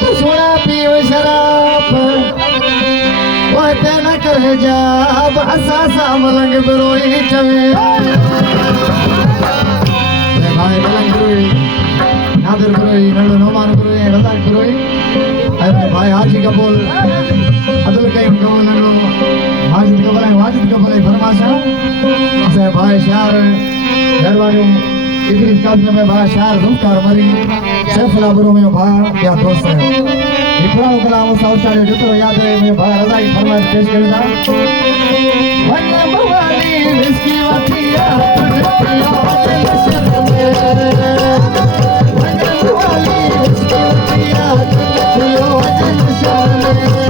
तो सोना पियो शराब वहते न करे जाब असा सा मलंग बरोई चवे भाई मलंग बरोई नादर बरोई नंदो नोमान बरोई रजाक बरोई अरे भाई हाजी कबूल अब्दुल करीम कबूल नंदो वाजिद कबूल फरमाशा से भाई शार दरबारू इदरीस काज़ी में भाई शार जुल्फकार मरी सैफुल्लाह बरो में भाई क्या दोस्त है इब्राहिम कलाम साउशाले जुतो याद है में भाई रजा की फरमाइश पेश करेगा वन्ने मवाली इसकी वतिया तुझिया नशर में वन्ने मवाली इसकी वतिया तुझिया नशर में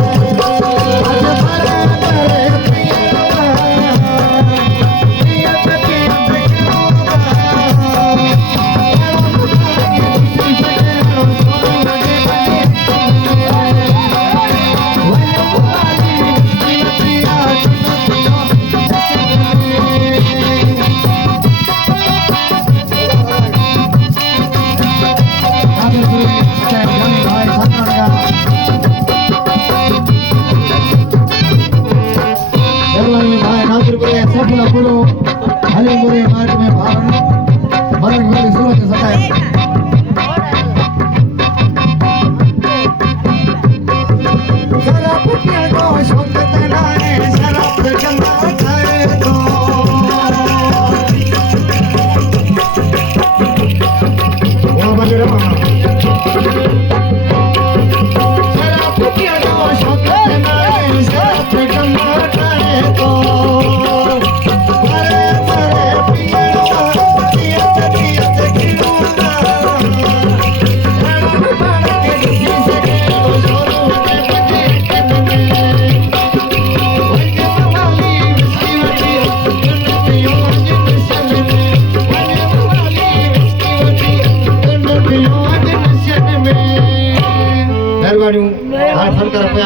आज भरे भरे